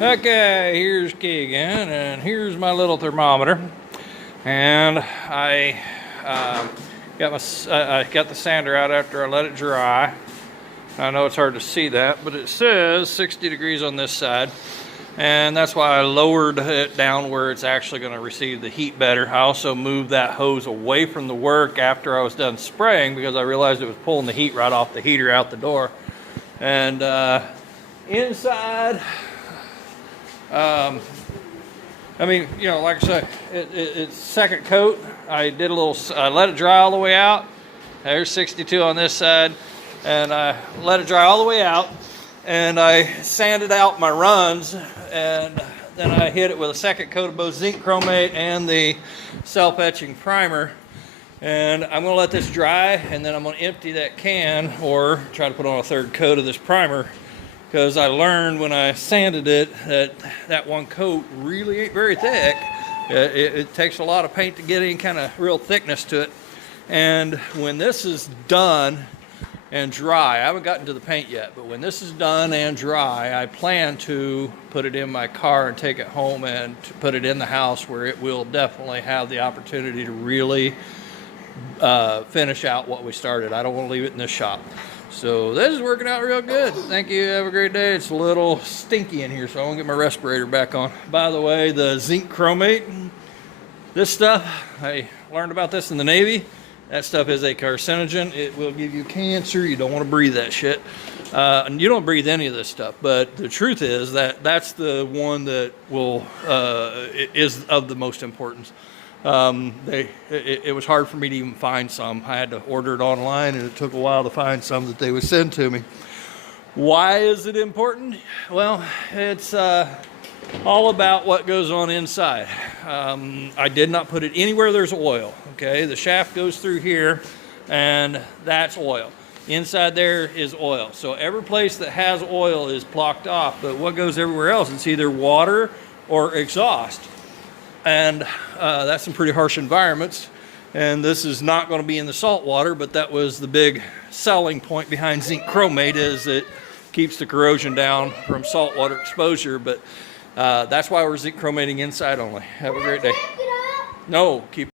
Okay, here's Key again, and here's my little thermometer. And I got the sander out after I let it dry. I know it's hard to see that, but it says 60 degrees on this side. And that's why I lowered it down where it's actually going to receive the heat better. I also moved that hose away from the work after I was done spraying because I realized it was pulling the heat right off the heater out the door. And inside, I mean, you know, like I said, it's second coat. I let it dry all the way out. There's 62 on this side. And I let it dry all the way out. And I sanded out my runs. And then I hit it with a second coat of both zinc chromate and the self-etching primer. And I'm going to let this dry. And then I'm going to empty that can or try to put on a third coat of this primer. Because I learned when I sanded it that one coat really ain't very thick. It takes a lot of paint to get any kind of real thickness to it. And when this is done and dry, I haven't gotten to the paint yet, but when this is done and dry, I plan to put it in my car and take it home and to put it in the house where it will definitely have the opportunity to really finish out what we started. I don't want to leave it in this shop. So this is working out real good. Thank you. Have a great day. It's a little stinky in here, so I want to get my respirator back on. By the way, the zinc chromate, this stuff, I learned about this in the Navy. That stuff is a carcinogen. It will give you cancer. You don't want to breathe that shit. And you don't breathe any of this stuff. But the truth is that that's the one that is of the most importance. It was hard for me to even find some. I had to order it online, and it took a while to find some that they would send to me. Why is it important? Well, it's all about what goes on inside. I did not put it anywhere there's oil. Okay, the shaft goes through here, and that's oil. Inside there is oil. So every place that has oil is blocked off, but what goes everywhere else? It's either water or exhaust. And that's some pretty harsh environments. And this is not going to be in the salt water, but that was the big selling point behind zinc chromate, is it keeps the corrosion down from saltwater exposure. But that's why we're zinc chromating inside only. Have a great day. No, keep